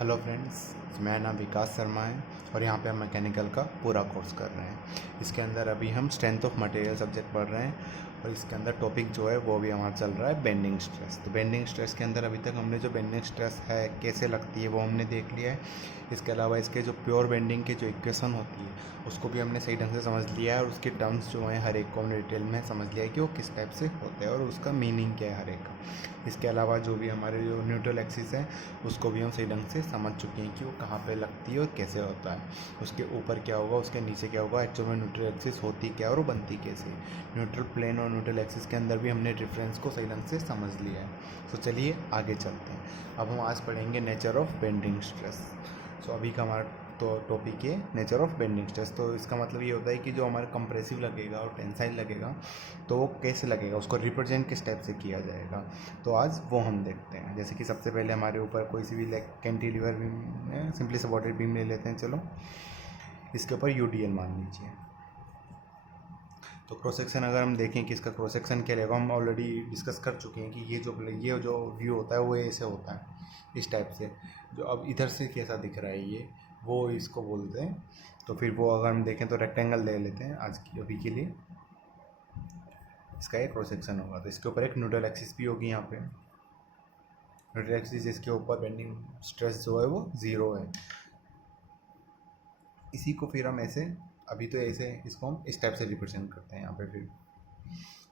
Hello friends, मेरा नाम विकास शर्मा है और यहाँ पे हम मैकेनिकल का पूरा कोर्स कर रहे हैं। इसके अंदर अभी हम स्ट्रेंथ ऑफ मटेरियल सब्जेक्ट पढ़ रहे हैं और इसके अंदर टॉपिक जो है वो भी हमारा चल रहा है बेंडिंग स्ट्रेस। तो बेंडिंग स्ट्रेस के अंदर अभी तक हमने जो बेंडिंग स्ट्रेस है कैसे लगती है वो हमने देख लिया है। इसके अलावा इसके जो प्योर बेंडिंग की जो इक्वेशन होती है उसको भी हमने सही ढंग से समझ लिया है और उसके टर्म्स जो हैं हर एक को हमने डिटेल में समझ लिया है कि वो किस टाइप से होते हैं और उसका मीनिंग क्या है हर एक का। इसके अलावा जो भी हमारे जो न्यूट्रल एक्सिस है उसको भी हम सही ढंग से समझ चुके हैं कि वो कहाँ पे लगती है और कैसे होता है, उसके ऊपर क्या होगा, उसके नीचे क्या होगा, एक्चुअल में न्यूट्रल एक्सिस होती क्या है और वो बनती कैसे। न्यूट्रल प्लेन और न्यूट्रल एक्सिस के अंदर भी हमने डिफरेंस को सही ढंग से समझ लिया है। तो चलिए आगे चलते हैं। अब हम आज पढ़ेंगे नेचर ऑफ बेंडिंग स्ट्रेस। सो अभी का हमारा तो टॉपिक है नेचर ऑफ बेंडिंग स्ट्रेस। तो इसका मतलब ये होता है कि जो हमारा कंप्रेसिव लगेगा और टेंसाइल लगेगा तो वो कैसे लगेगा, उसको रिप्रेजेंट किस टाइप से किया जाएगा। तो आज वो हम देखते हैं। जैसे कि सबसे पहले हमारे ऊपर कोई सी भी cantilever beam, simply supported beam ले लेते हैं। चलो इसके ऊपर यूडीएल मान लीजिए। तो क्रॉस सेक्शन अगर हम देखें कि इसका क्रॉस सेक्शन क्या रहेगा, हम ऑलरेडी डिस्कस कर चुके हैं कि ये जो व्यू होता है वो ऐसे होता है इस टाइप से। जो अब इधर से कैसा दिख रहा है ये वो इसको बोलते हैं। तो फिर वो अगर हम देखें तो रेक्टेंगल ले लेते हैं आज की अभी के लिए। इसका एक क्रॉस सेक्शन होगा तो इसके ऊपर एक न्यूट्रल एक्सिस भी होगी। यहाँ पे न्यूट्रल एक्सिस इसके ऊपर बेंडिंग स्ट्रेस जो है वो 0 है। इसी को फिर हम ऐसे अभी तो ऐसे इसको हम इस टाइप से रिप्रेजेंट करते हैं यहाँ पे फिर,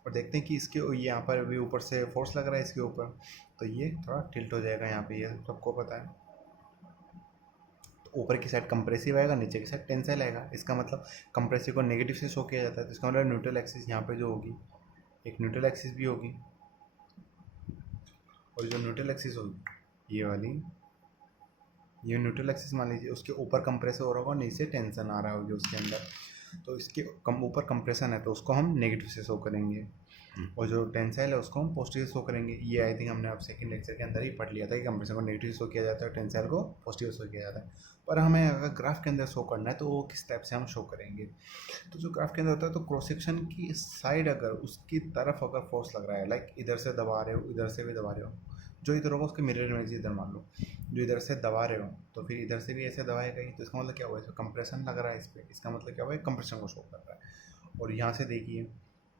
और देखते हैं कि इसके यहाँ पर अभी ऊपर से फोर्स लग रहा है इसके ऊपर तो ये थोड़ा टिल्ट हो जाएगा। यहाँ पे ये सबको पता है। तो ऊपर की साइड कंप्रेसिव आएगा, नीचे की साइड टेंसाइल आएगा। इसका मतलब कंप्रेसिव को नेगेटिव से शो किया जाता है। तो इसका मतलब न्यूट्रल एक्सिस यहाँ पे जो होगी एक न्यूट्रल एक्सिस भी होगी और जो न्यूट्रल एक्सिस होगी ये वाली, ये न्यूट्रल एक्सिस मान लीजिए, उसके ऊपर कंप्रेसर हो रहा होगा और नीचे टेंशन आ रहा होगा उसके अंदर। तो इसके ऊपर कंप्रेशन है तो उसको हम नेगेटिव से शो करेंगे और जो टेंसाइल है उसको हम पॉजिटिव से शो करेंगे। ये आई थिंक हमने अब सेकंड लेक्चर के अंदर ही पढ़ लिया था कि कंप्रेशन को नेगेटिव शो किया जाता है और टेंसाइल को पॉजिटिव शो किया जाता है। पर हमें अगर ग्राफ के अंदर शो करना है तो वो किस टाइप से हम शो करेंगे। तो जो ग्राफ के अंदर होता है तो क्रॉस सेक्शन की साइड अगर उसकी तरफ अगर फोर्स लग रहा है, लाइक इधर से दबा रहे हो इधर से भी दबा रहे हो, जो इधर होगा उसके मिरर इमेज इधर मान लो, जो इधर से दबा रहे हो तो फिर इधर से भी ऐसे दबाएगा ही। तो इसका मतलब क्या हुआ, इसमें कंप्रेशन लग रहा है इस पर, इसका मतलब क्या हुआ, कंप्रेशन को शो कर रहा है। और यहाँ से देखिए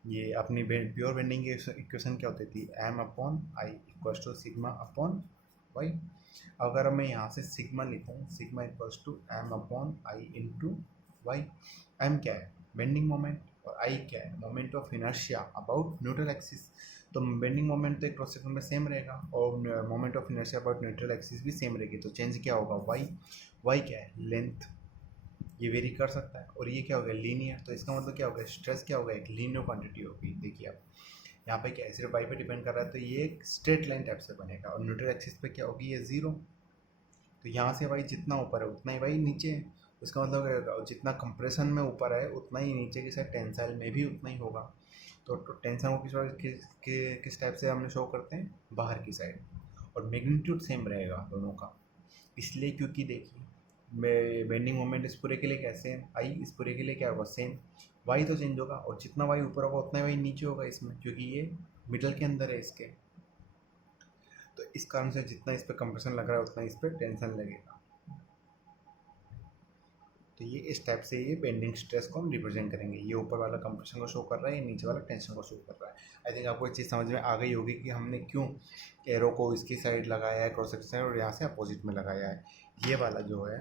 ये अपनी प्योर बेंडिंग की इक्वेशन क्या होती थी, M upon I equals to sigma upon Y. अगर मैं यहाँ से सिग्मा लिखूँ, sigma equals to M upon I into Y. M क्या है, बेंडिंग मोमेंट, और आई क्या है, moment of inertia about neutral axis. तो बेंडिंग मोमेंट तो एक क्रॉस सेक्शन में सेम रहेगा और moment of inertia about neutral axis भी सेम रहेगी। तो चेंज क्या होगा, वाई। वाई क्या है, लेंथ, ये वेरी कर सकता है। और ये क्या हो गया, लीनियर। तो इसका मतलब क्या होगा, स्ट्रेस क्या होगा, एक लीनियर क्वांटिटी होगी। देखिए आप यहाँ पे क्या है, सिर्फ वाई पे डिपेंड कर रहा है तो ये एक स्ट्रेट लाइन टाइप से बनेगा। और न्यूट्रल एक्सिस पे क्या होगी, ये 0। तो यहाँ से वाई जितना ऊपर है उतना ही वाई नीचे है। उसका मतलब क्या होगा, जितना कंप्रेशन में ऊपर है उतना ही नीचे की साइड टेंसाइल में भी उतना ही होगा। तो टेंशन को किस टाइप से हमने शो करते हैं, बाहर की साइड। और मैग्नीट्यूड सेम रहेगा दोनों का, इसलिए क्योंकि देखिए बेंडिंग मोमेंट इस पूरे के लिए क्या सेम, आई इस पूरे के लिए क्या होगा सेम। वाई तो चेंज होगा और जितना वाई ऊपर होगा उतना ही वाई नीचे होगा इसमें, क्योंकि ये मिडल के अंदर है इसके। तो इस कारण से जितना इस पर कंप्रेशन लग रहा है उतना इस पर टेंशन लगेगा। तो ये इस टाइप से ये बेंडिंग स्ट्रेस को हम रिप्रेजेंट करेंगे। ये ऊपर वाला कंप्रेशन को शो कर रहा है, ये नीचे वाला टेंशन को शो कर रहा है। आई थिंक आपको एक चीज़ समझ में आ गई होगी कि हमने क्यों एरो को इसकी साइड लगाया है क्रॉस सेक्शन और यहाँ से अपोजिट में लगाया है। ये वाला जो है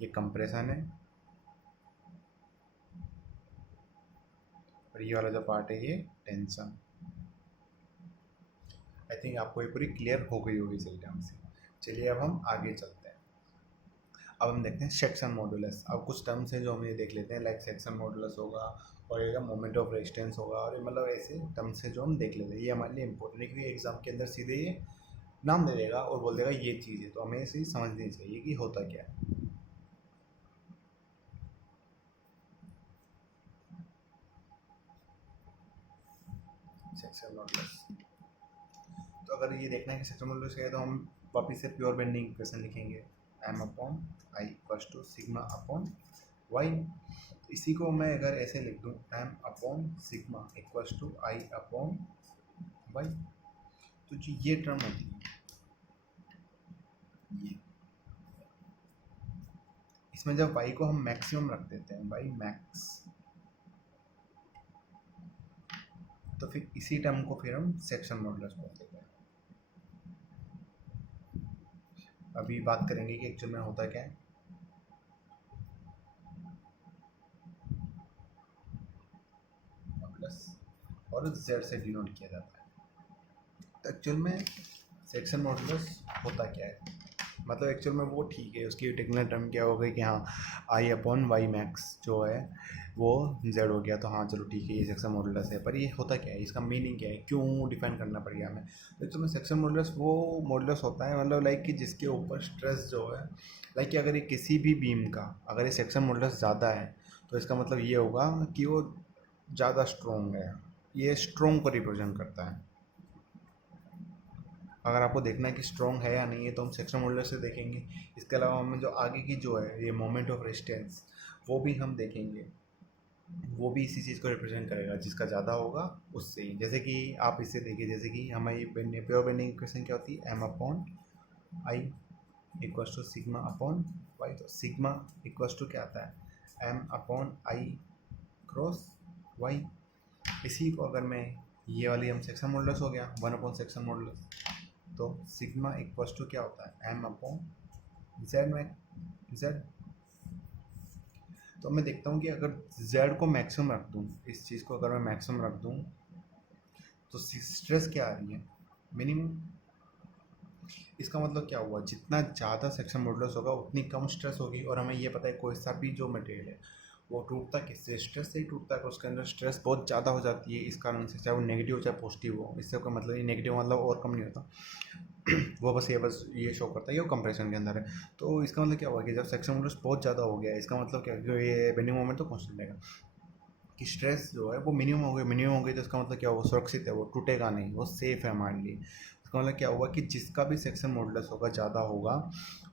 ये कंप्रेशन है और ये वाला जो पार्ट है ये टेंशन। आई थिंक आपको ये पूरी क्लियर हो गई होगी सही ढंग से। चलिए अब हम आगे चलते हैं। अब हम देखते हैं सेक्शन मॉडुलस। अब कुछ टर्म्स हैं जो हम ये देख लेते हैं, लाइक सेक्शन मॉडुलस होगा और ये मोमेंट ऑफ रेजिस्टेंस होगा, और ये मतलब ऐसे टर्म्स हैं जो हम देख लेते हैं। ये हमारे लिए इंपॉर्टेंट है क्योंकि एग्जाम के अंदर सीधे ये नाम दे देगा और बोल देगा ये चीज़ है, तो हमें इसे समझनी चाहिए कि होता क्या है। सेक्शन मॉडुलस, तो अगर ये देखना है कि सेक्शन मॉडुलस क्या है तो हम वापिस से प्योर बेंडिंग इक्वेशन लिखेंगे, M upon I equals to sigma upon Y. इसी को मैं अगर ऐसे लिख दूँ, M upon sigma equals to I upon Y, तो जो ये टर्म होती है ये इसमें जब y को हम मैक्सिमम रख देते हैं, y मैक्स, तो फिर इसी टर्म को फिर हम सेक्शन मॉडुलस बोलते हैं। अभी बात करेंगे कि एक्चुअल में होता क्या है। मॉडुलस और z से डिनोट किया जाता है। तो एक्चुअल में सेक्शन मॉडुलस होता क्या है, मतलब एक्चुअल में वो ठीक है, उसकी टेक्निकल टर्म क्या हो गई कि हाँ आई अपॉन वाई मैक्स जो है वो जेड हो गया, तो हाँ चलो ठीक है ये सेक्शन मॉडुलस है। पर ये होता क्या है, इसका मीनिंग क्या है, क्यों डिफाइन करना पड़ेगा हमें। तो एक्चुअल में सेक्शन मॉडुलस वो मॉडुलस होता है, मतलब लाइक कि जिसके ऊपर स्ट्रेस जो है, लाइक कि अगर ये किसी भी बीम का अगर ये सेक्शन मॉडुलस ज़्यादा है तो इसका मतलब ये होगा कि वो ज़्यादा स्ट्रॉन्ग है, ये स्ट्रॉन्ग को रिप्रेजेंट करता है। अगर आपको देखना है कि स्ट्रॉन्ग है या नहीं है तो हम सेक्शन मॉडुलस से देखेंगे। इसके अलावा हमें जो आगे की जो है ये मोमेंट ऑफ रेजिस्टेंस वो भी हम देखेंगे, वो भी इसी चीज़ को रिप्रेजेंट करेगा, जिसका ज़्यादा होगा उससे ही। जैसे कि आप इसे देखिए, जैसे कि हमारी प्योर बेंडिंग इक्वेशन क्या होती है, M upon I equals to sigma upon Y. तो सिग्मा इक्वल्स टू क्या आता है, M upon I cross Y. इसी को अगर मैं ये वाली हम सेक्शन मॉडुलस हो गया 1 अपॉन सेक्शन मॉडुलस, तो सिग्मा इक्वल्स टू क्या होता है, एम अपॉन जेड में जेड। तो मैं देखता हूँ कि अगर जेड को मैक्सिमम रख दूँ, इस चीज़ को अगर मैं मैक्सिमम रख दूँ तो स्ट्रेस क्या आ रही है, मिनिमम। इसका मतलब क्या हुआ, जितना ज़्यादा सेक्शन मॉडुलस होगा उतनी कम स्ट्रेस होगी। और हमें ये पता है कोई सा भी जो मटेरियल है वो टूटता किससे, स्ट्रेस से ही टूटता है। उसके अंदर स्ट्रेस बहुत ज़्यादा हो जाती है, इस कारण से चाहे वो नेगेटिव हो चाहे पॉजिटिव हो, इससे कोई मतलब ये नेगेटिव मतलब और कम नहीं होता। वो बस ये शो करता है कि वो कंप्रेशन के अंदर है। तो इसका मतलब क्या हुआ कि जब सेक्शन मॉडुलस बहुत ज़्यादा हो गया, इसका मतलब क्या है कि ये बेंडिंग मोमेंट तो कांस्टेंट रहेगा, कि स्ट्रेस जो है वो मिनिमम हो गई। तो इसका मतलब क्या हुआ, सुरक्षित है, वो टूटेगा नहीं, वो सेफ है हमारे लिए। इसका मतलब क्या हुआ कि जिसका भी सेक्शन मॉडुलस होगा ज़्यादा होगा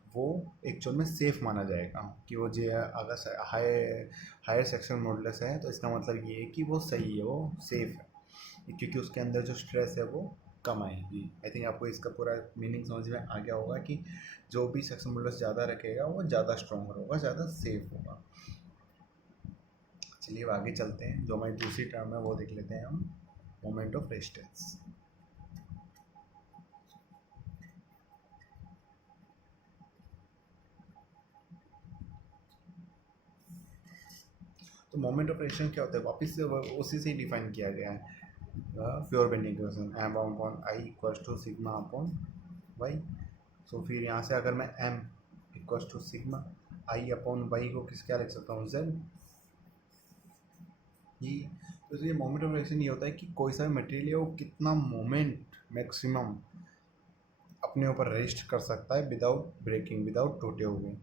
वो एक्चुअल में सेफ माना जाएगा, कि वो जो है अगर हायर सेक्शन मॉडुलस है तो इसका मतलब ये है कि वो सही है, वो सेफ है, क्योंकि उसके अंदर जो स्ट्रेस है वो कम आएगी। आई थिंक आपको इसका पूरा मीनिंग समझ में आ गया होगा कि जो भी सेक्शन मॉडुलस ज़्यादा रखेगा वो ज़्यादा स्ट्रॉन्ग होगा, ज़्यादा सेफ होगा। चलिए अब आगे चलते हैं, जो हमारी दूसरी टर्म है वो देख लेते हैं हम, मोमेंट ऑफ रेजिस्टेंस। तो मोमेंट ऑफ रेजिस्टेंस क्या होता है, वापस से उसी से ही डिफाइन किया गया है, pure bending equation M upon I equals to sigma upon y. So फिर यहाँ से अगर मैं M equals to sigma I upon y को किस क्या लिख सकता हूँ, जेड। ये तो ये मोमेंट ऑफ रेजिस्टेंस ये होता है कि कोई सा मटेरियल है वो कितना मोमेंट मैक्सिमम अपने ऊपर रेस्ट कर सकता है विदाउट ब्रेकिंग, विदाउट टूटे हुए।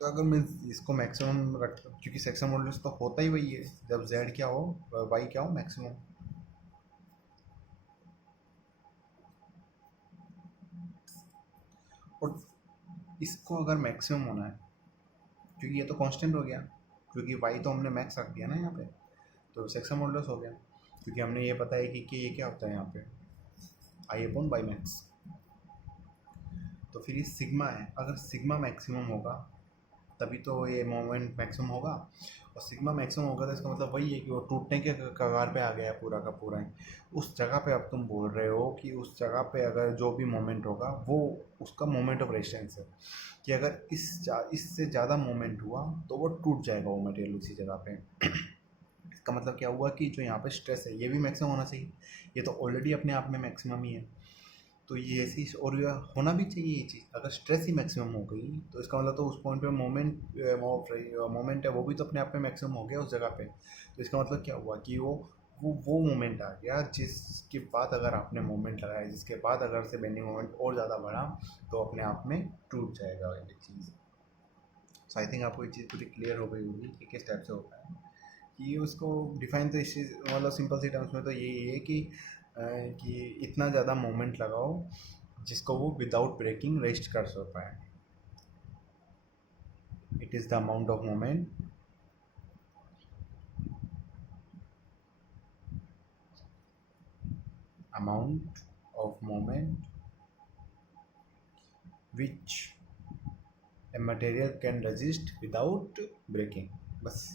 तो अगर मैं इसको मैक्सिमम रख, क्योंकि सेक्शन मॉडुलस तो होता ही वही है, जब जेड क्या हो वाई क्या हो मैक्सिमम। और इसको अगर मैक्सिमम होना है, क्योंकि ये तो कांस्टेंट हो गया, क्योंकि वाई तो हमने मैक्स रख दिया ना यहाँ पे, तो सेक्शन मॉडुलस हो गया, क्योंकि हमने ये पता है कि ये क्या होता है यहाँ पे, आई अपॉन वाई मैक्स। तो फिर ये सिग्मा है, अगर सिग्मा मैक्सिमम होगा तभी तो ये मोमेंट मैक्सिमम होगा। और सिग्मा मैक्सिमम होगा तो इसका मतलब वही है कि वो टूटने के कगार पे आ गया है पूरा का पूरा ही। उस जगह पे अब तुम बोल रहे हो कि उस जगह पे अगर जो भी मोमेंट होगा वो उसका मोमेंट ऑफ रेजिस्टेंस है, कि अगर इससे ज़्यादा मोमेंट हुआ तो वो टूट जाएगा वो मटेरियल उसी जगह पे। इसका मतलब क्या हुआ कि जो यहाँ पे स्ट्रेस है ये भी मैक्सिमम होना चाहिए, ये तो ऑलरेडी अपने आप में मैक्सिमम ही है। तो ये ऐसी, और ये होना भी चाहिए ये चीज़, अगर स्ट्रेस ही मैक्सिमम हो गई तो इसका मतलब तो उस पॉइंट पे मोमेंट है वो भी तो अपने आप में मैक्सिमम हो गया उस जगह पे। तो इसका मतलब क्या हुआ कि वो मोमेंट आ गया जिसके बाद अगर आपने मोमेंट लगाया, जिसके बाद अगर से बेंडिंग मोमेंट और ज़्यादा बढ़ा तो अपने आप में टूट जाएगा ये चीज़। सो आई थिंक आपको ये चीज़ पूरी क्लियर हो गई होगी कि किस टाइप से होता है। कि उसको डिफाइन तो इस चीज़ मतलब सिंपल सी टर्म्स में तो यही है कि इतना ज़्यादा मोमेंट लगाओ जिसको वो विदाउट ब्रेकिंग रेस्ट कर सक पाए। It is the amount of moment which a material can resist without breaking. बस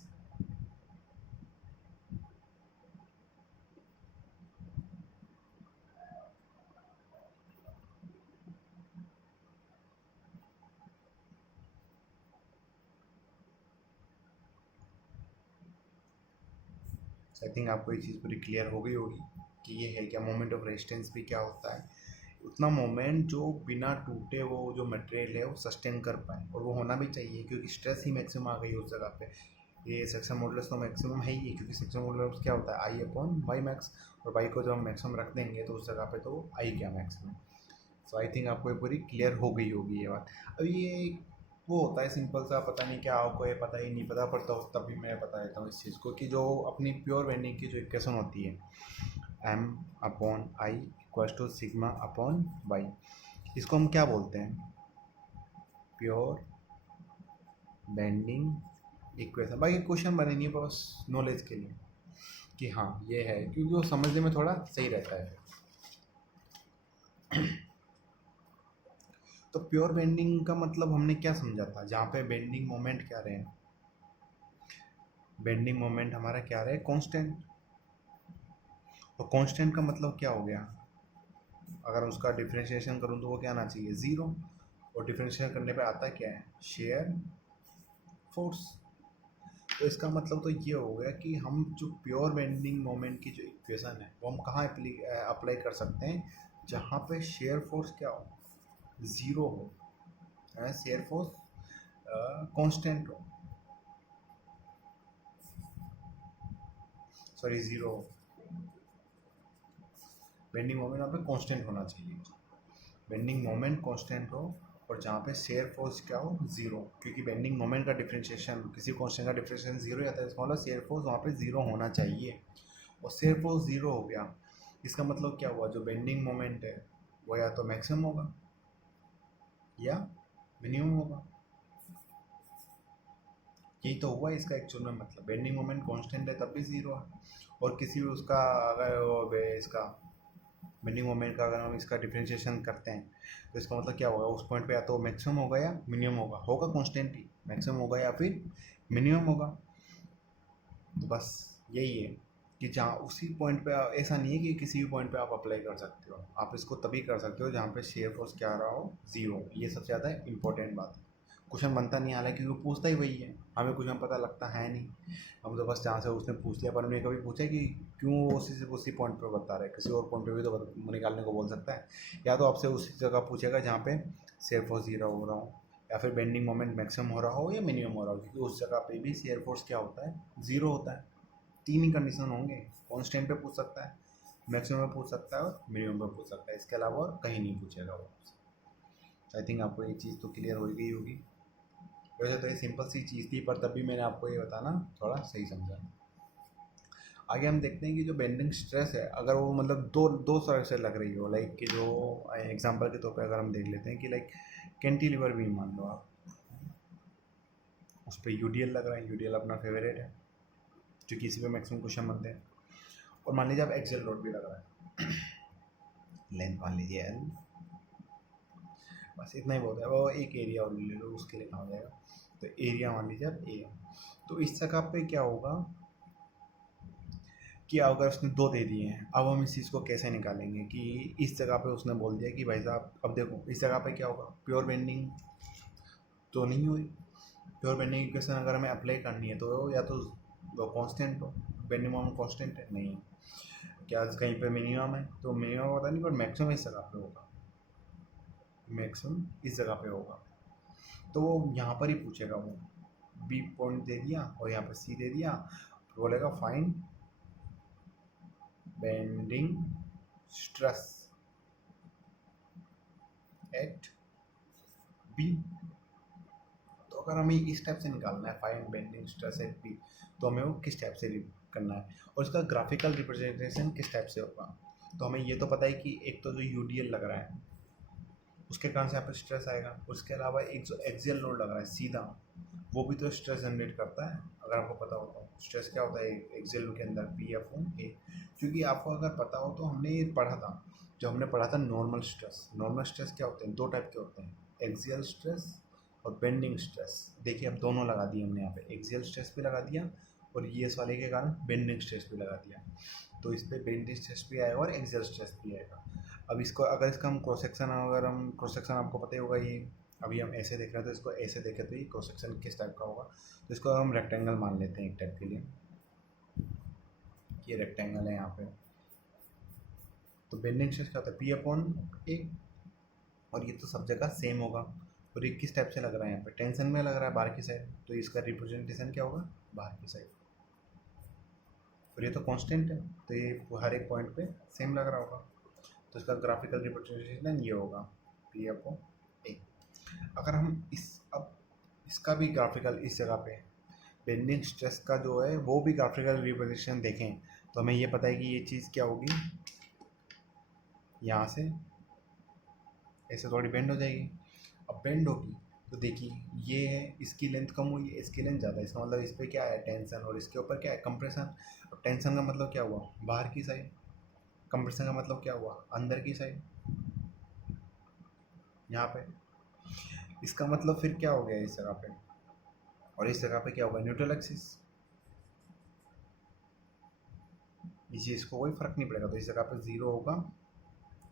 आई थिंक आपको ये चीज़ पूरी क्लियर हो गई होगी कि ये है क्या, मोमेंट ऑफ रेजिस्टेंस भी क्या होता है। उतना मोमेंट जो बिना टूटे वो जो मटेरियल है वो सस्टेन कर पाए, और वो होना भी चाहिए क्योंकि स्ट्रेस ही मैक्सिमम आ गई उस जगह पे। ये सेक्शन मॉडुलस तो मैक्सिमम है ही, क्योंकि सेक्शन मॉडुलस क्या होता है, आई अपॉन वाई मैक्स, और वाई को जब हम मैक्सिमम रख देंगे तो उस जगह पे तो आई क्या मैक्सिमम। सो आई थिंक आपको ये पूरी क्लियर हो गई होगी ये बात। अब ये वो होता है सिंपल सा, पता नहीं क्या आपको ये पता ही नहीं पता, पर तो तभी मैं बता देता हूँ इस चीज़ को कि जो अपनी प्योर बेंडिंग की जो इक्वेशन होती है M upon I equals to sigma upon Y, इसको हम क्या बोलते हैं, प्योर बेंडिंग इक्वेशन। बाकी क्वेश्चन बने नहीं बस नॉलेज के लिए कि हाँ ये है, क्योंकि वो समझने में थोड़ा सही रहता है। तो प्योर बेंडिंग का मतलब हमने क्या समझा था, जहाँ पे बेंडिंग मोमेंट क्या रहे, बेंडिंग मोमेंट हमारा क्या रहे, कांस्टेंट। और कांस्टेंट का मतलब क्या हो गया, अगर उसका डिफरेंशिएशन करूँ तो वो क्या आना चाहिए, ज़ीरो। और डिफरेंशिएशन करने पे आता क्या है, शेयर फोर्स। तो इसका मतलब तो ये हो गया कि हम जो प्योर बेंडिंग मोमेंट की जो इक्वेशन है वो हम कहाँ अप्लाई कर सकते हैं, जहाँ पे शेयर फोर्स क्या हो, ज़ीरो हो, शेयर फोर्स कांस्टेंट हो, सॉरी ज़ीरो हो। बेंडिंग मोमेंट यहाँ पे कांस्टेंट होना चाहिए, बेंडिंग मोमेंट कांस्टेंट हो, और जहाँ पे शेयर फोर्स क्या हो, ज़ीरो, क्योंकि बेंडिंग मोमेंट का डिफरेंशिएशन, किसी कांस्टेंट का डिफरेंशिएशन ज़ीरो आता है, इसका मतलब शेयर फोर्स वहाँ पे ज़ीरो होना चाहिए। और शेयर फोर्स ज़ीरो हो गया, इसका मतलब क्या हुआ, जो बेंडिंग मोमेंट है वो या तो मैक्सिमम होगा या मिनिमम होगा। यही तो हुआ इसका एक्चुअल में मतलब, बेंडिंग मोमेंट कांस्टेंट है तब भी ज़ीरो है, और किसी उसका अगर वो इसका बेंडिंग मोमेंट का अगर हम इसका डिफरेंशिएशन करते हैं तो इसका मतलब क्या होगा, उस पॉइंट पे या तो मैक्सिमम होगा या मिनिमम होगा, होगा कांस्टेंट ही, मैक्सिमम होगा या फिर मिनिमम होगा। तो बस यही है कि जहाँ उसी पॉइंट पे ऐसा नहीं है कि किसी भी पॉइंट पे आप अप्लाई कर सकते हो, आप इसको तभी कर सकते हो जहाँ पे शेयर फोर्स क्या रहा हो, ज़ीरो। ये सबसे ज़्यादा इंपॉर्टेंट बात है। क्वेश्चन बनता नहीं, हालांकि वो पूछता ही वही है, हमें क्वेश्चन पता लगता है नहीं, हम तो बस जहाँ से उसने पूछ लिया। पर हमने कभी पूछा कि क्यों वो उसी पॉइंट पे बता रहा है, किसी और पॉइंट पे भी तो निकालने को बोल सकता है। या तो आपसे उसी जगह पूछेगा जहाँ पे शेयर फोर्स ज़ीरो हो रहा हो, या फिर बेंडिंग मोमेंट मैक्सिमम हो रहा हो या मिनिमम हो रहा हो, क्योंकि उस जगह पे भी शेयर फोर्स क्या होता है, ज़ीरो होता है। तीन ही कंडीशन होंगे, कांस्टेंट पे पूछ सकता है, मैक्सिमम पे पूछ सकता है, और मिनिमम पे पूछ सकता है, इसके अलावा और कहीं नहीं पूछेगा वो आपसे। आई थिंक आपको ये चीज़ तो क्लियर हो गई होगी। वैसे तो ये सिंपल सी चीज़ थी, पर तभी मैंने आपको ये बताना थोड़ा सही समझा। आगे हम देखते हैं कि जो बेंडिंग स्ट्रेस है, अगर वो मतलब दो दो तरह से लग रही हो, लाइक कि जो एग्जांपल के तौर पे अगर हम देख लेते हैं कि लाइक कैंटिलीवर बीम मान लो आप, उस पर यूडीएल लग रहा है, यूडीएल अपना फेवरेट है क्योंकि इसी पे मैक्सिमम क्वेश्चन बनते हैं। और मान लीजिए आप एक्सेल लोड भी लग रहा है, लेंथ मान लीजिए एल, बस इतना ही बहुत है। वो एक एरिया और ले लो, उसके लिए कहा हो जाएगा, तो एरिया मान लीजिए आप ए। तो इस जगह पे क्या होगा कि अगर उसने दो दे दिए हैं, अब हम इस चीज़ को कैसे निकालेंगे कि इस जगह पे उसने बोल दिया कि भाई साहब अब देखो इस जगह पे क्या होगा, प्योर बेंडिंग तो नहीं हुई। प्योर बेंडिंग इक्वेशन अगर हमें अप्लाई करनी है तो या तो वो कांस्टेंट हो, बेंडिंग मोमेंट कांस्टेंट है नहीं, क्या कहीं पे मिनिमम है, तो मिनिमम पता नहीं, पर मैक्सिमम इस जगह पे होगा, मैक्सिमम इस जगह पे होगा। तो वो यहाँ पर ही पूछेगा, वो बी पॉइंट दे दिया और यहाँ पर सी दे दिया, बोलेगा find bending stress at B. तो अगर हमें इस टाइप से निकालना है find bending stress at B, तो हमें वो किस टाइप से करना है और इसका ग्राफिकल रिप्रेजेंटेशन किस टाइप से होगा। तो हमें ये तो पता है कि एक तो जो यूडीएल लग रहा है उसके कारण से यहाँ पर स्ट्रेस आएगा, उसके अलावा एक जो एक्सियल लोड लग रहा है सीधा, वो भी तो स्ट्रेस जनरेट करता है। अगर आपको पता हो तो स्ट्रेस क्या होता है एक्सियल लोड के अंदर, पी एफ ओ ए। क्योंकि आपको अगर पता हो तो हमने ये पढ़ा था, जब हमने पढ़ा था नॉर्मल स्ट्रेस। नॉर्मल स्ट्रेस क्या होते हैं, दो टाइप के होते हैं, एक्सियल स्ट्रेस और बेंडिंग स्ट्रेस। देखिए अब दोनों लगा दिए हमने यहाँ पे, एक्सियल स्ट्रेस भी लगा दिया और ये इस वाले के कारण बेंडिंग स्ट्रेस भी लगा दिया। तो इस पर बेंडिंग स्ट्रेस भी आएगा और एक्सियल स्ट्रेस भी आएगा। अब इसको अगर इसका हम क्रॉस सेक्शन, अगर हम क्रॉस सेक्शन आपको पता ही होगा, ये अभी हम ऐसे देख रहे हैं तो इसको ऐसे देखें तो ये क्रॉस सेक्शन किस टाइप का होगा। तो इसको हम रेक्टेंगल मान लेते हैं एक टाइप के लिए, ये रेक्टेंगल है यहाँ पे। तो बेंडिंग स्ट्रेस क्या होता है, P/A, और ये तो सब जगह सेम होगा। और ये किस टाइप से लग रहा है, यहाँ पे टेंशन में लग रहा है बाहर की साइड, तो इसका रिप्रेजेंटेशन क्या होगा, बाहर की साइड। और ये तो कांस्टेंट है तो ये हर एक पॉइंट पे सेम लग रहा होगा, तो इसका ग्राफिकल रिप्रेजेंटेशन ये होगा P/A। अगर हम अब इसका भी ग्राफिकल इस जगह पे बेंडिंग स्ट्रेस का जो है वो भी ग्राफिकल रिप्रेजेंटेशन देखें तो हमें ये पता है कि ये चीज़ क्या होगी, यहाँ से ऐसे थोड़ी बेंड हो जाएगी। अब बेंड होगी तो देखिए ये है, इसकी लेंथ कम हुई है, इसकी लेंथ ज़्यादा है, इसका मतलब इस पर क्या है, टेंशन, और इसके ऊपर क्या है, कंप्रेशन। अब टेंशन का मतलब क्या हुआ, बाहर की साइड, कंप्रेशन का मतलब क्या हुआ, अंदर की साइड, यहाँ पे। इसका मतलब फिर क्या हो गया इस जगह पे, और इस जगह पे क्या होगा, न्यूट्रल एक्सिस। इस चीज़ को कोई फर्क नहीं पड़ेगा, तो इस जगह पे 0 होगा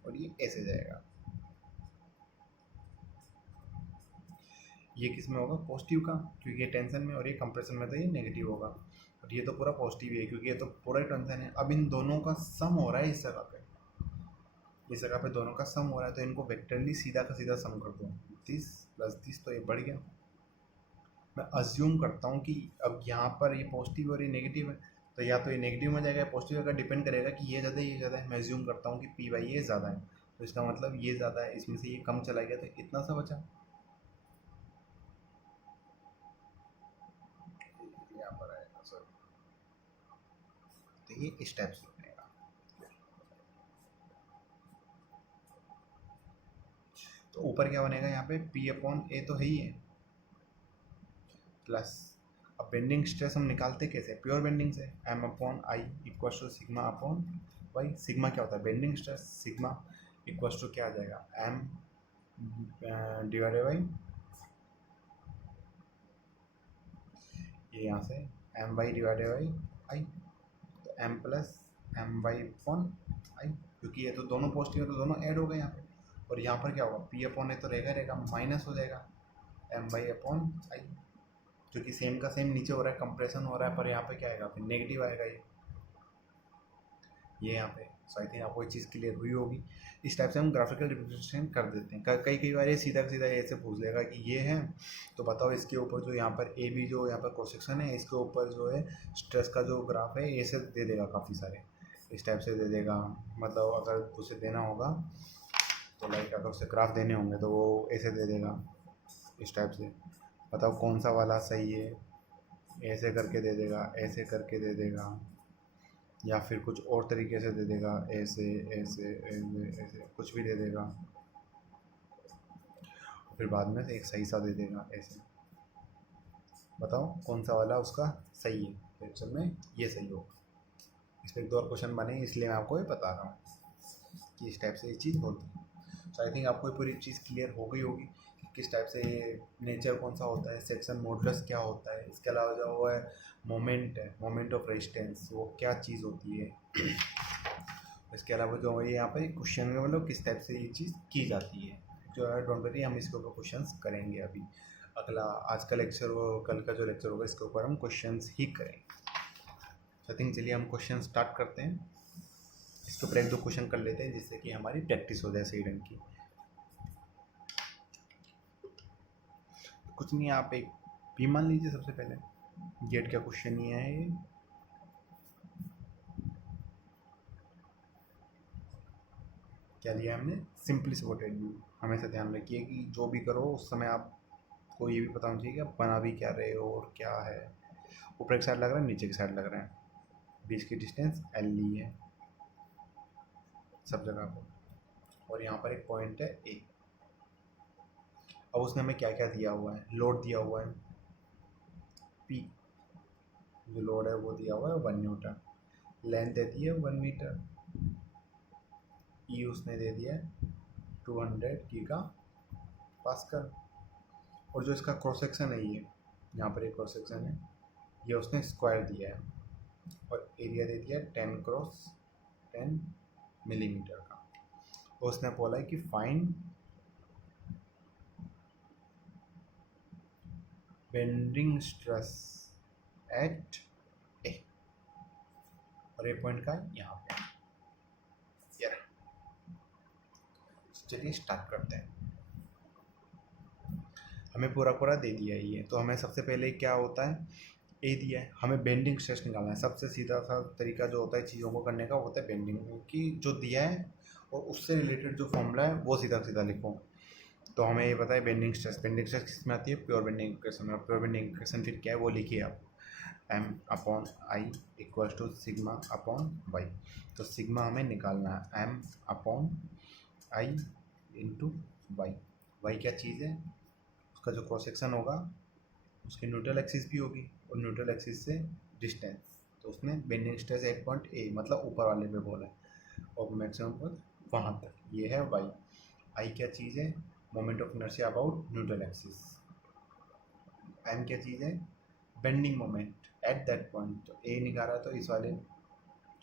और ये ऐसे जाएगा। ये किस में होगा, पॉजिटिव का, क्योंकि ये टेंशन में, और ये कंप्रेशन में, तो ये नेगेटिव होगा। और ये तो पूरा पॉजिटिव है क्योंकि ये तो पूरा टेंशन है। अब इन दोनों का सम हो रहा है इस जगह पे, इस जगह पे दोनों का सम हो रहा है, तो इनको वेक्टरली सीधा का सीधा सम कर दो, 30 + 30, तो ये बढ़ गया। मैं अज्यूम करता हूँ कि अब यहाँ पर ये पॉजिटिव और ये नेगेटिव है, तो या तो ये नेगेटिव में जाएगा, पॉजिटिव का डिपेंड करेगा कि ये ज़्यादा है ये ज़्यादा है। मैं अज्यूम करता हूँ कि P/A ज़्यादा है, तो इसका मतलब ये ज़्यादा है, इसमें से ये कम चला गया, तो इतना सा बचा यहाँ पर आएगा। सॉरी, तो ये इस टाइप से बनेगा। तो ऊपर क्या बनेगा, यहाँ पे P/A तो है ही है, प्लस अब बेंडिंग स्ट्रेस हम निकालते कैसे, प्योर बेंडिंग से, M/I = σ/Y। सिग्मा क्या होता है, बेंडिंग स्ट्रेस, सिग्मा = क्या आ जाएगा, M / ये यहाँ से My/I, तो M + My/I, क्योंकि ये तो दोनों पॉजिटिव है तो दोनों ऐड हो गए यहाँ पे। और यहाँ पर क्या होगा, P/A तो रहेगा माइनस हो जाएगा M/I, क्योंकि सेम का सेम नीचे हो रहा है, कंप्रेशन हो रहा है, पर यहाँ पे क्या आएगा, फिर नेगेटिव आएगा ये यहाँ पे। सो आई थिंक आपको ये चीज़ क्लियर हुई होगी। इस टाइप से हम ग्राफिकल रिप्रेजेंटेशन कर देते हैं। कई बार ये सीधा सीधा ऐसे पूछ लेगा कि ये है तो बताओ इसके ऊपर जो यहाँ पर ए बी जो यहाँ पर क्रॉस सेक्शन है, इसके ऊपर जो है स्ट्रेस का जो ग्राफ है ऐसे दे देगा, काफ़ी सारे इस टाइप से दे देगा। मतलब अगर उसे देना होगा तो लाइक अगर उसे ग्राफ देने होंगे तो वो ऐसे दे देगा इस टाइप से, बताओ कौन सा वाला सही है, ऐसे करके दे देगा, ऐसे करके दे देगा, या फिर कुछ और तरीके से दे देगा, ऐसे ऐसे ऐसे ऐसे कुछ भी दे देगा, फिर बाद में एक सही सा दे देगा ऐसे। बताओ कौन सा वाला उसका सही है, तो एक्चुअल में ये सही होगा। इस पर 2 और क्वेश्चन बने, इसलिए मैं आपको ये बता रहा हूँ कि इस टाइप से ये चीज़ होती है। सो आई थिंक आपको ये पूरी चीज़ क्लियर हो गई होगी कि किस टाइप से नेचर कौन सा होता है, सेक्शन मॉडुलस क्या होता है, इसके अलावा जो वो है मोमेंट है, मोमेंट ऑफ रेजिस्टेंस, वो क्या चीज़ होती है। इसके अलावा जो है यहाँ पर क्वेश्चन में मतलब किस टाइप से ये चीज़ की जाती है, जो है डोंट वरी, हम इसके ऊपर क्वेश्चंस करेंगे। अभी अगला आज का लेक्चर, वो कल का जो लेक्चर होगा इसके ऊपर हम क्वेश्चंस ही करेंगे। आई थिंक चलिए हम क्वेश्चन स्टार्ट करते हैं। इसके ऊपर 1-2 क्वेश्चन कर लेते हैं जिससे कि हमारी प्रैक्टिस हो जाए सही ढंग की। कुछ नहीं, आप एक पी मान लीजिए सबसे पहले, गेट का क्वेश्चन ये है। क्या लिया हमने, सिंपली सपोर्टेड व्यू। हमेशा ध्यान रखिए कि जो भी करो उस समय आपको ये भी पता होना चाहिए कि आप बना भी क्या रहे हो और क्या है। ऊपर की साइड लग रहा है, नीचे की साइड लग रहा है, बीच की डिस्टेंस L ली है सब जगह पर, और यहाँ पर एक पॉइंट है A। अब उसने हमें क्या क्या दिया हुआ है, लोड दिया हुआ है P, जो लोड है वो दिया हुआ है 1 न्यूटन, लेंथ दे दी है 1 मीटर, E उसने दे दिया है 200 गीगा पास्कल। और जो इसका क्रॉस सेक्शन है, ये यहाँ पर एक क्रॉस सेक्शन है, ये उसने स्क्वायर दिया है और एरिया दे दिया 10x10 मिलीमीटर का। और उसने बोला है कि फाइंड बेंडिंग स्ट्रेस एट ए, और ये पॉइंट का यहाँ पे। यार चलिए स्टार्ट करते हैं। हमें पूरा पूरा दे दिया है ये, तो हमें सबसे पहले क्या होता है, ए दिया है, हमें बेंडिंग स्ट्रेस निकालना है। सबसे सीधा सा तरीका जो होता है चीज़ों को करने का वो होता है बेंडिंग, की जो दिया है और उससे रिलेटेड जो फॉर्मूला है वो सीधा सीधा लिखो। तो हमें ये पता है बेंडिंग स्ट्रेस किस में आती है, प्योर बेंडिंग इक्वेशन में। प्योर बेंडिंग इक्वेशन फिर क्या है वो लिखिए आप, M upon I equal to sigma upon Y. तो सिग्मा हमें निकालना है M upon I into Y. Y क्या चीज़ है, उसका जो क्रॉस सेक्शन होगा उसकी न्यूट्रल एक्सिस भी होगी और न्यूट्रल एक्सिस से डिस्टेंस। तो उसने bending stress eight point A मतलब ऊपर वाले पे बोला है और मैक्सिमम पर वहाँ तक, ये है वाई। आई क्या चीज़ है, moment of inertia about neutral axis. M क्या चीज़ है, bending moment at that point. तो ए निकाला तो इस वाले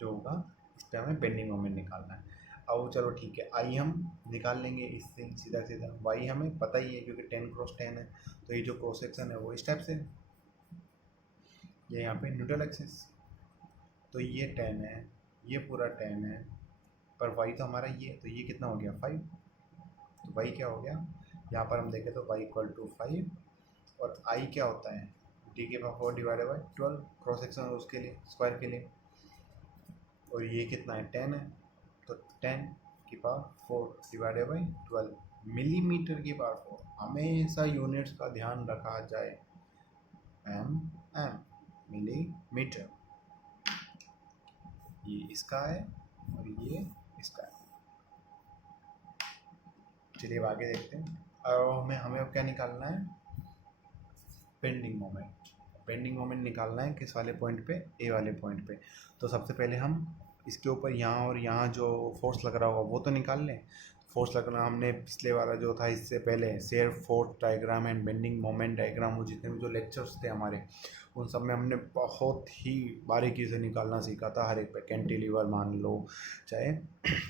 जो होगा इस पर हमें बेंडिंग मोमेंट निकालना है। अब चलो ठीक है, आई हम निकाल लेंगे इससे सीधा सीधा। वाई हमें पता ही है क्योंकि 10x10 है, तो ये जो क्रॉस सेक्शन है वो इस टाइप से, ये यहाँ पे न्यूट्रल एक्सिस। तो ये 10 है, ये पूरा 10 है, पर वाई तो हमारा ये, तो ये कितना हो गया 5। तो वाई क्या हो गया, यहाँ पर हम देखें तो वाई इक्वल टू 5। और आई क्या होता है, डी के power 4 divided by 12, cross section उसके लिए स्क्वायर के लिए। और ये कितना है 10 है, तो 10 की पावर 4 डिवाइडेड बाई 12 मिलीमीटर की पावर 4। हमेशा यूनिट्स का ध्यान रखा जाए, एम एम मिलीमीटर। ये इसका है और ये इसका है। चलिए अब आगे देखते हैं। और हमें अब क्या निकालना है, बेंडिंग मोमेंट। बेंडिंग मोमेंट निकालना है किस वाले पॉइंट पे, ए वाले पॉइंट पे। तो सबसे पहले हम इसके ऊपर यहाँ और यहाँ जो फोर्स लग रहा होगा वो तो निकाल लें। फोर्स लगना हमने पिछले वाला जो था इससे पहले shear force diagram and bending moment diagram, वो जितने भी जो लेक्चर्स थे हमारे उन सब में हमने बहुत ही बारीकी से निकालना सीखा था। हर एक पे कैंटिलीवर मान लो, चाहे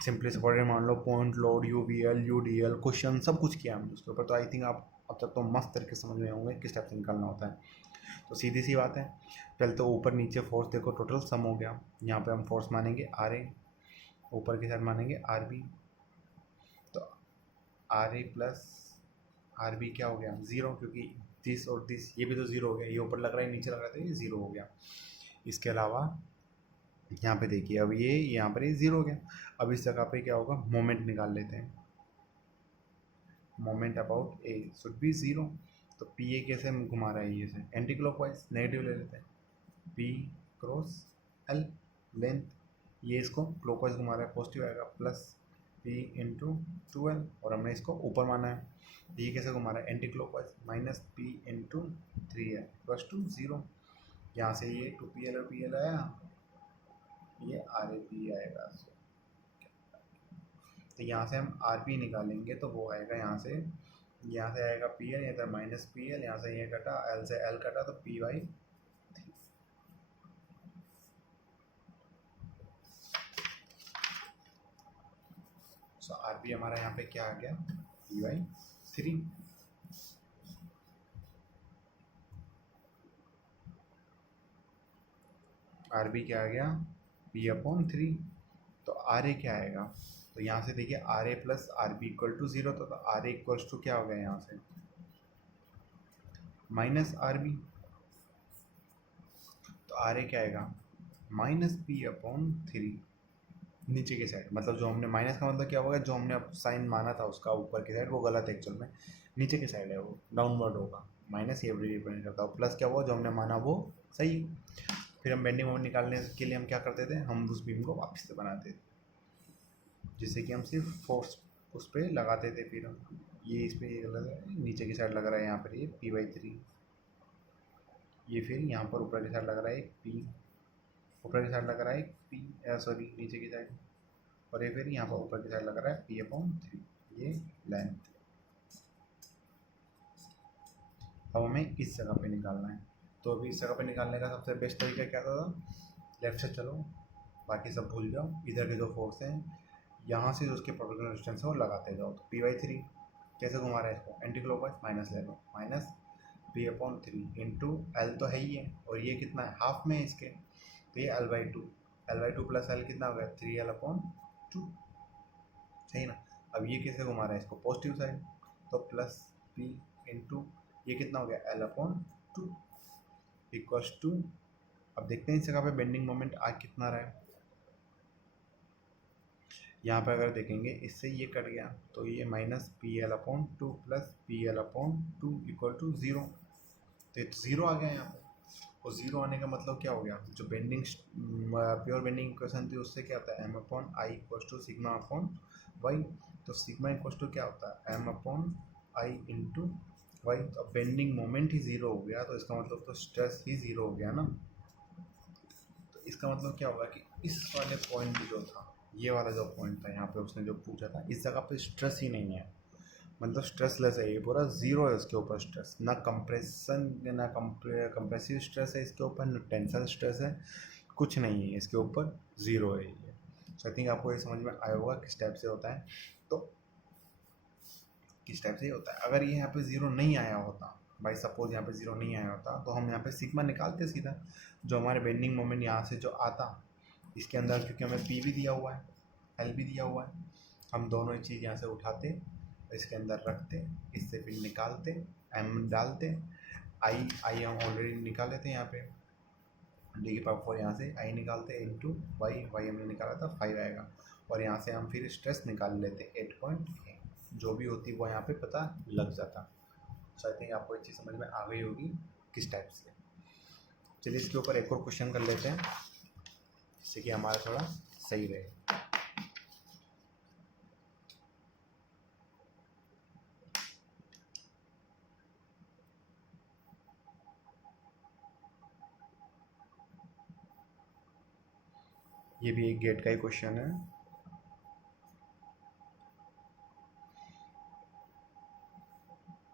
सिंपली सपोर्टेड मान लो, point load, UVL, UDL, question सब कुछ किया हमने उसके ऊपर। तो आई थिंक आप अब तक तो मस्त तरीके से समझ में होंगे किस टाइप से निकालना होता है। तो सीधी सी बात है, पहले तो ऊपर नीचे फोर्स देखो, टोटल सम हो गया। यहाँ पे हम फोर्स मानेंगे आर ए, ऊपर की साइड मानेंगे आर बी। तो R A plus R B क्या हो गया 0, क्योंकि दिस और दिस ये भी तो 0 हो गया, ये ऊपर लग रहा है नीचे लग रहा था, ये 0 हो गया। इसके अलावा यहाँ पे देखिए अब ये यहाँ पर ये 0 हो गया। अब इस जगह पे क्या होगा, मोमेंट निकाल लेते हैं। Moment about A should be 0। तो पी ए कैसे घुमा रहा है, ये से एंटी क्लॉकवाइज नेगेटिव ले लेते हैं, पी क्रॉस एल लेंथ, ये इसको क्लॉकवाइज घुमा रहा है, पॉजिटिव आएगा, प्लस पी इंटू 2l। और हमने इसको ऊपर माना है, ये कैसे घुमा रहा है anti clockwise, minus P into 3l plus two 0। यहाँ से ये 2pl और pl आया, ये आर ए पी आएगा। तो यहाँ से हम आर पी निकालेंगे तो वो आएगा यहाँ से आएगा पी एल, इधर माइनस पी एल, यहाँ से ये कटा, एल से एल कटा, तो पी वाई 3। सो आर पी हमारा यहाँ पे क्या आ गया, पी वाई 3। आर बी क्या आ गया, पी अपॉन 3। तो आर ए क्या आएगा, तो यहाँ से देखिए R A plus R B equal to 0, तो आर ए इक्वल्स टू क्या हो गया यहाँ से माइनस आर बी। तो आर ए क्या आएगा माइनस पी अपॉन 3 नीचे की साइड। मतलब जो हमने माइनस का मतलब क्या होगा, जो हमने अब साइन माना था उसका ऊपर की साइड वो गलत है एक्चुअल में, नीचे की साइड है वो डाउनवर्ड होगा, माइनस ये रिप्रेजेंट करता है, प्लस क्या हुआ जो हमने माना वो सही। फिर हम बेंडिंग मोमेंट निकालने के लिए हम क्या करते थे, हम उस बीम को वापस से बनाते थे, जिससे कि हम सिर्फ फोर्स उस पर लगाते थे। फिर हम ये इस पर ये लग नीचे की साइड लग रहा है यहाँ पर ये p/3, ये फिर यहाँ पर ऊपर की साइड लग रहा है एक p, ऊपर की साइड लग रहा है एक p, सॉरी नीचे की साइड, और ये फिर यहाँ पर ऊपर की साइड लग रहा है p/3, ये लेंथ। अब हमें इस जगह पे निकालना है। तो अभी इस जगह पे निकालने का सबसे बेस्ट तरीका क्या था? लेफ्ट से चलो, बाकी सब भूल जाओ, इधर के जो फोर्स हैं यहाँ से जो उसके प्रोपोर्शनल डिस्टेंस है वो लगाते जाओ। तो P/3 कैसे घुमा रहा है इसको? एंटी क्लॉकवाइज माइनस ले लो, माइनस P/3 इंटू एल तो है ही है, और ये कितना है? हाफ में है इसके, तो ये L/2, L/2 प्लस एल कितना हो गया? 3L/2, सही ना? अब ये कैसे घुमा रहा है इसको? पॉजिटिव साइड, तो प्लस P इंटू ये कितना हो गया? L/2 इक्वल्स टू, अब देखते हैं इस जगह पे बेंडिंग मोमेंट आ कितना रहा है। यहाँ पे अगर देखेंगे इससे ये कट गया, तो ये minus PL/2 plus PL/2 equal to zero, तो ये तो ज़ीरो आ गया यहाँ पे। और ज़ीरो आने का मतलब क्या हो गया? जो बेंडिंग प्योर बेंडिंग इक्वेशन थी उससे क्या होता है? M/I equal to sigma upon Y. तो सिग्मा इक्वल टू क्या होता है? M/I into Y. तो बेंडिंग मोमेंट ही ज़ीरो हो गया, तो इसका मतलब तो स्ट्रेस ही ज़ीरो हो गया ना। तो इसका मतलब क्या होगा कि इस वाले पॉइंट जो था, ये वाला जो पॉइंट था यहाँ पे उसने जो पूछा था, इस जगह पे स्ट्रेस ही नहीं है, मतलब स्ट्रेसलेस है, ये पूरा ज़ीरो है उसके ऊपर स्ट्रेस, ना कंप्रेशन ना कंप्रेसिव स्ट्रेस है इसके ऊपर, ना टेंसल स्ट्रेस है, कुछ नहीं है इसके ऊपर, ज़ीरो है ये। सो आई थिंक आपको ये समझ में आया होगा किस टाइप से होता है। तो किस टाइप से ये होता है, अगर ये यहाँ पे ज़ीरो नहीं आया होता, बाई सपोज यहाँ पे ज़ीरो नहीं आया होता, तो हम यहाँ पे सिग्मा निकालते सीधा, जो हमारे बेंडिंग मोमेंट यहाँ से जो आता इसके अंदर, क्योंकि हमें पी भी दिया हुआ है, एल भी दिया हुआ है, हम दोनों ही चीज़ यहाँ से उठाते, इसके अंदर रखते, इससे फिर निकालते, एम डालते, आई हम ऑलरेडी निकाले थे यहाँ पे, D⁴ यहाँ से आई निकालते इंटू वाई हमने निकाला था 5 आएगा, और यहाँ से हम फिर स्ट्रेस निकाल लेते 8.8, जो भी होती वो यहाँ पे पता लग जाता। सो आई थिंक आपको ये चीज़ समझ में आ गई होगी किस टाइप से। चलिए इसके ऊपर एक और क्वेश्चन कर लेते हैं, जिससे कि हमारा थोड़ा सही रहे। ये भी एक गेट का ही क्वेश्चन है।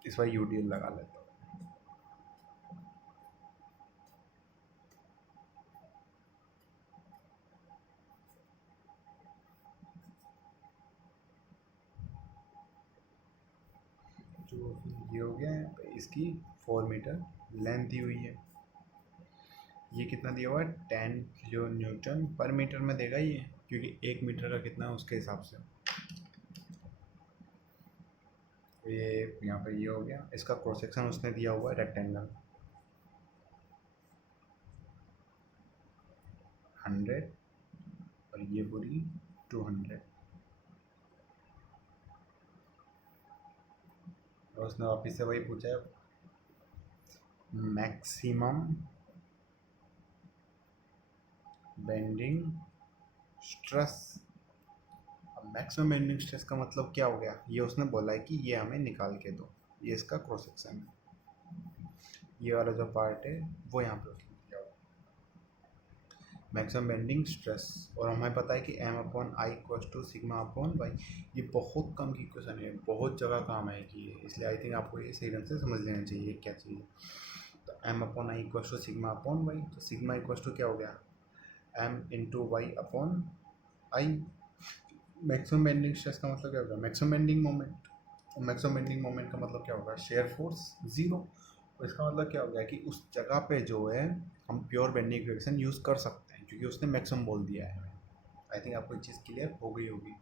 इस बार यूडीएल लगा लेता हूँ। जो ये हो गया है, इसकी 4 मीटर लेंथ दी हुई है, ये कितना दिया हुआ है? 10 किलो न्यूटन पर मीटर में देगा ये, क्योंकि 1 मीटर का कितना है उसके हिसाब से। तो ये यहाँ पे ये हो गया, इसका क्रॉस सेक्शन उसने दिया हुआ है रेक्टेंगल 100, और ये पूरी 200, और उसने वापिस से वही पूछा है मैक्सिमम बेंडिंग स्ट्रेस। अब मैक्सिमम बेंडिंग स्ट्रेस का मतलब क्या हो गया? ये उसने बोला है कि ये हमें निकाल के दो, ये इसका क्रॉस सेक्शन है, ये वाला जो पार्ट है वो यहाँ पे उसने दिया हुआ मैक्सिमम बेंडिंग स्ट्रेस, और हमें पता है कि M/I equals to sigma upon Y. ये बहुत कम की क्वेश्चन है, बहुत जगह काम आएगी ये, इसलिए आई थिंक आपको ये सही ढंग से समझ लेना चाहिए क्या चीज़ है। तो M/I equals to sigma upon Y, तो सिग्मा इक्वल्स टू क्या हो गया? M into Y upon I. Maximum bending stress का मतलब क्या होगा? मैक्सिमम बेंडिंग मोमेंट, और मैक्सिमम बेंडिंग मोमेंट का मतलब क्या होगा? Shear force zero. तो इसका मतलब क्या हो गया कि उस जगह पे जो है हम प्योर बेंडिंग इक्वेशन यूज़ कर सकते हैं, क्योंकि उसने मैक्सिमम बोल दिया है। आई थिंक आपको ये चीज़ क्लियर हो गई होगी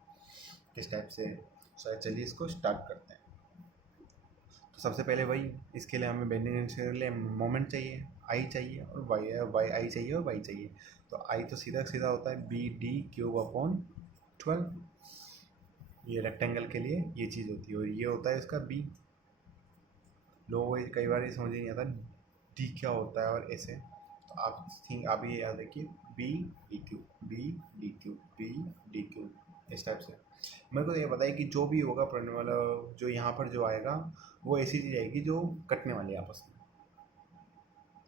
किस टाइप से। सो चलिए इसको स्टार्ट करते हैं। तो सबसे पहले वही, इसके लिए हमें बेंडिंग के लिए मोमेंट चाहिए, आई चाहिए, और वाई आई चाहिए और वाई चाहिए। तो आई तो सीधा सीधा होता है BD³/12, ये रेक्टेंगल के लिए ये चीज़ होती है, और ये होता है इसका बी। लोगों को कई बार ये समझ नहीं आता डी क्या होता है और ऐसे, तो आप ये याद रखिए B/DQ, B/DQ, B/DQ, इस टाइप से। मेरे को तो ये पता है कि जो भी होगा पढ़ने वाला, जो यहाँ पर जो आएगा वो ऐसी चीज़ आएगी जो कटने वाली है आपस में।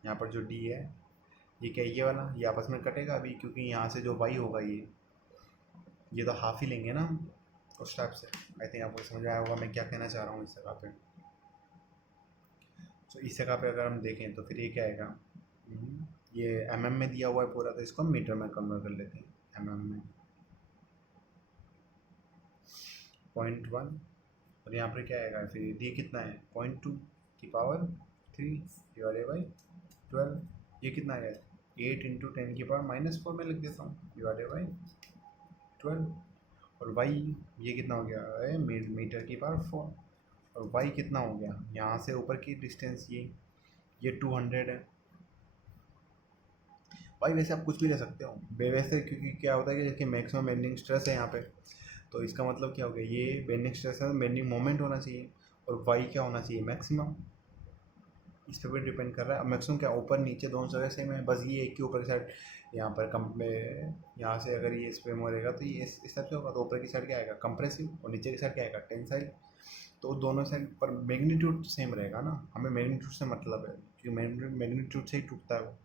यहाँ पर जो डी है ये क्या, ये वाला ये आपस में कटेगा अभी, क्योंकि यहाँ से जो वाई होगा ये तो हाफ ही लेंगे ना हम, उस टाइप से। आई थिंक आपको समझ आया होगा मैं क्या कहना चाह रहा हूँ इस जगह पे। तो इस जगह पे अगर हम देखें तो फिर ये क्या आएगा, ये एमएम में दिया हुआ है पूरा, तो इसको हम मीटर में कन्वर्ट कर लेते हैं। एमएम में 0.1, और यहाँ पर क्या आएगा फिर, ये कितना है 0.2 की पावर 3 डिवाइडेड बाई 12, ये कितना आएगा 8 इंटू 10 की पावर -4 में लिख देता हूँ डिवाइडेड बाई 12। और वाई ये कितना हो गया है मीटर की पावर 4, और वाई कितना हो गया यहाँ से ऊपर की डिस्टेंस ये 200 है। वाई वैसे आप कुछ भी ले सकते हो वैसे, क्योंकि क्या होता है कि देखिए मैक्सिमम बेंडिंग स्ट्रेस है यहाँ पे, तो इसका मतलब क्या हो गया, ये बेंडिंग स्ट्रेस है, बेंडिंग मोमेंट होना चाहिए, और वाई क्या होना चाहिए मैक्सिमम, इस पर भी डिपेंड कर रहा है। अब मैक्सिमम क्या ऊपर नीचे दोनों जगह सेम है, बस ये एक के ऊपर की साइड यहाँ पर कम में, यहाँ से अगर ये स्पेम हो रहेगा तो ये इस टाइप से होगा, तो ऊपर की साइड क्या आएगा कंप्रेसिव, और नीचे की साइड क्या आएगा टेंसाइल। तो दोनों साइड पर मैग्नीट्यूड सेम रहेगा ना, हमें मैग्नीट्यूड से मतलब है, क्योंकि मैग्नीट्यूड से ही टूटता है वो।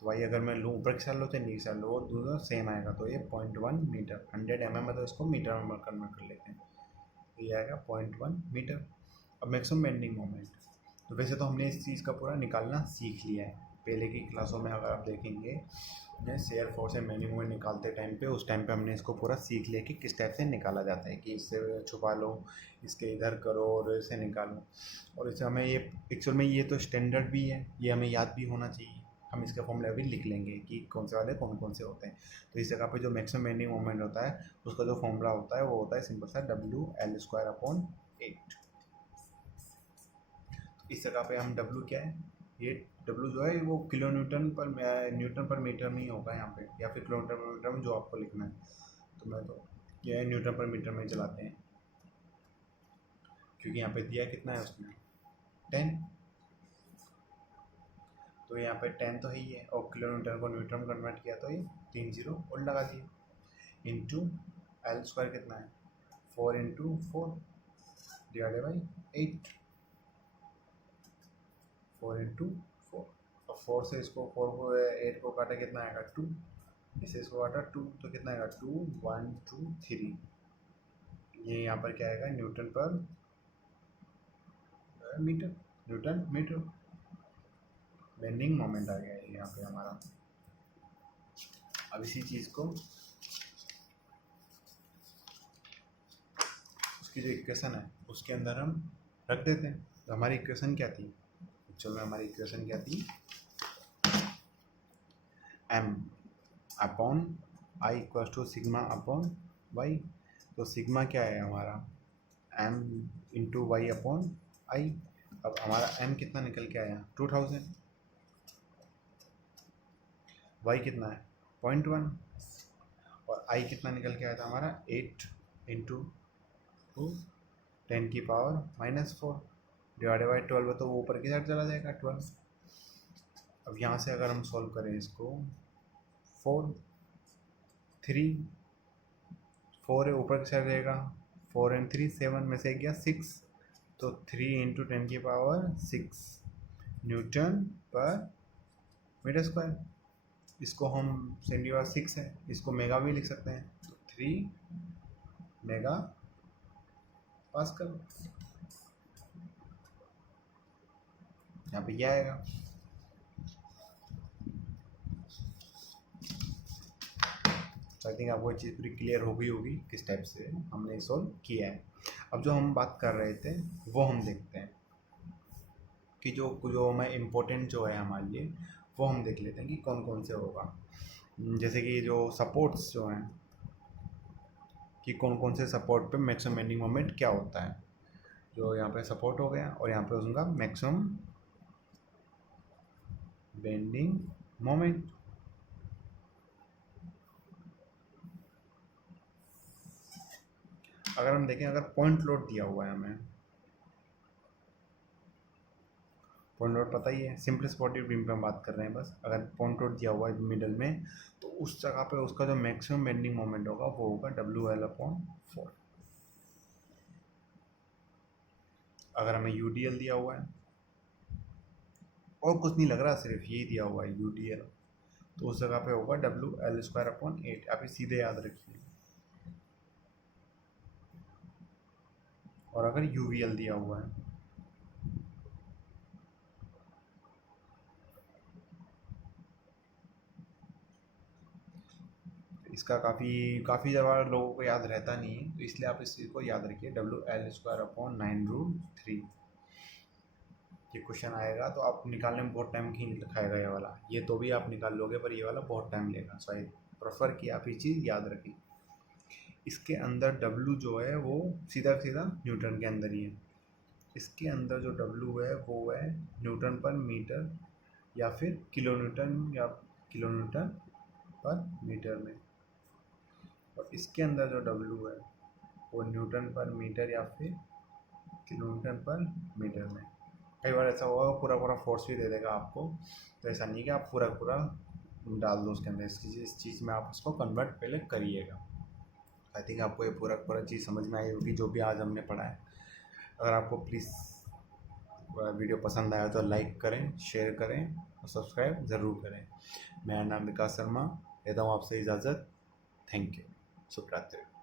तो भाई अगर मैं लूँ ऊपर की साइड लो चाहे नीचे की साइड लो, वो दोनों सेम आएगा, तो ये 0.1 मीटर, 100 mm है तो इसको मीटर में कन्वर्ट कर लेते हैं, तो ये आएगा 0.1 मीटर। अब मैक्सिमम बेंडिंग मोमेंट, तो वैसे तो हमने इस चीज़ का पूरा निकालना सीख लिया है पहले की क्लासों में, अगर आप देखेंगे shear force and bending moment निकालते टाइम पे, उस टाइम पे हमने इसको पूरा सीख लिया कि किस टाइप से निकाला जाता है, कि इससे छुपा लो, इसके इधर करो और इसे निकालो। और इसे हमें ये एक्चुअल में ये तो स्टैंडर्ड भी है, ये हमें याद भी होना चाहिए, हम इसका फॉर्मूला भी लिख लेंगे कि कौन से वाले कौन कौन से होते हैं। तो इस जगह पे जो मैक्सिमम बेंडिंग मोमेंट होता है उसका जो फॉर्मूला होता है वो होता है सिंपल सा WL²/8। इस जगह पे हम W क्या है, ये W जो है वो किलो न्यूटन पर मीटर में ही होगा यहाँ पे, या फिर किलोमीटर पर मीटर में जो आपको लिखना है, तो मैं तो ये न्यूटन पर मीटर में चलाते हैं, क्योंकि यहाँ पे दिया कितना है उसमें 10, तो यहाँ पे 10 तो है ही है, और किलोमीटर को न्यूटन में कन्वर्ट किया तो ये 3 0 और लगा दिए इंटू L² कितना है 4 इंटू 4 डिवाइडेड बाई 8, 4 इंटू 4, और 4 से इसको 4 को 8 को काटा कितना आएगा 2, इसे इसको काटा 2 तो कितना आएगा 2 1 2 3, ये यहाँ पर क्या आएगा न्यूटन पर metre, newton metre, bending moment आ गया है यहाँ पे हमारा। अब इसी चीज़ को उसकी जो इक्वेशन है उसके अंदर हम रख देते हैं। तो हमारी इक्वेशन क्या थी, चलो हमारी इक्वेशन क्या थी, m/i equals to sigma upon Y. तो सिग्मा क्या है हमारा m into Y upon I. अब हमारा m कितना निकल के आया 2000, y कितना है 0.1, और i कितना निकल के आया था हमारा 8 इंटू 10 की पावर -4 डिवाइडेड बाई 12 है, तो वो ऊपर की साइड चला जाएगा 12। अब यहाँ से अगर हम सॉल्व करें इसको 4 3 4 है ऊपर की साइड रहेगा, 4 and 3 7 में से गया 6, तो 3 इंटू 10 की पावर 6 न्यूटन पर मीटर स्क्वायर। इसको हम 6 है, इसको मेगा भी लिख सकते हैं, तो 3 मेगा पास्कल, यहाँ पे क्या आएगा। आई थिंक आपको ये चीज़ पूरी क्लियर हो गई होगी किस टाइप से हमने सॉल्व किया है। अब जो हम बात कर रहे थे वो हम देखते हैं कि जो जो हमें इम्पोर्टेंट जो है हमारे लिए वो हम देख लेते हैं कि कौन कौन से होगा। जैसे कि जो सपोर्ट्स जो हैं कि कौन कौन से सपोर्ट पे मैक्सिमम बेंडिंग मोमेंट क्या होता है। जो यहाँ पे सपोर्ट हो गया और यहाँ पे उनका मैक्सिमम बेंडिंग मोमेंट। अगर हम देखें, अगर पॉइंट लोड दिया हुआ है हमें, पॉइंट लोड पता ही है, सिंपल सपोर्टिव बीम पे हम बात कर रहे हैं बस। अगर पॉइंट लोड दिया हुआ है मिडल में, तो उस जगह पे उसका जो मैक्सिमम बेंडिंग मोमेंट होगा वो होगा WL/4। अगर हमें UDL दिया हुआ है और कुछ नहीं लग रहा, सिर्फ यही दिया हुआ है UDL, तो उस जगह पे होगा WL²/8। आप सीधे याद रखिए। और अगर UVL दिया हुआ है इसका काफ़ी ज़्यादा लोगों को याद रहता नहीं है, तो इसलिए आप इस चीज़ को याद रखिए, WL²/9√3। ये क्वेश्चन आएगा तो आप निकालने में बहुत टाइम खींच खाएगा ये वाला। ये तो भी आप निकाल लोगे, पर ये वाला बहुत टाइम लेगा, सो आई प्रेफर कि आप ये चीज़ याद रखें। इसके अंदर W जो है वो सीधा सीधा न्यूटन के अंदर ही है। इसके अंदर जो W है वो है न्यूटन पर मीटर या फिर किलोन्यूटन पर मीटर में। और इसके अंदर जो W है वो न्यूटन पर मीटर या फिर किलोन्यूटन पर मीटर में। कई बार ऐसा होगा पूरा फोर्स भी दे देगा आपको, तो ऐसा नहीं कि आप पूरा डाल दो उसके अंदर। इस चीज़ में आप उसको कन्वर्ट पहले करिएगा। आई थिंक आपको ये पूरा चीज़ समझ में आई होगी जो भी आज हमने पढ़ा है। अगर आपको प्लीज़ वीडियो पसंद आया तो लाइक करें, शेयर करें और सब्सक्राइब ज़रूर करें। मेरा नाम विकास शर्मा, लेता हूँ आपसे इजाज़त। Thank you. शुभ रात्रि।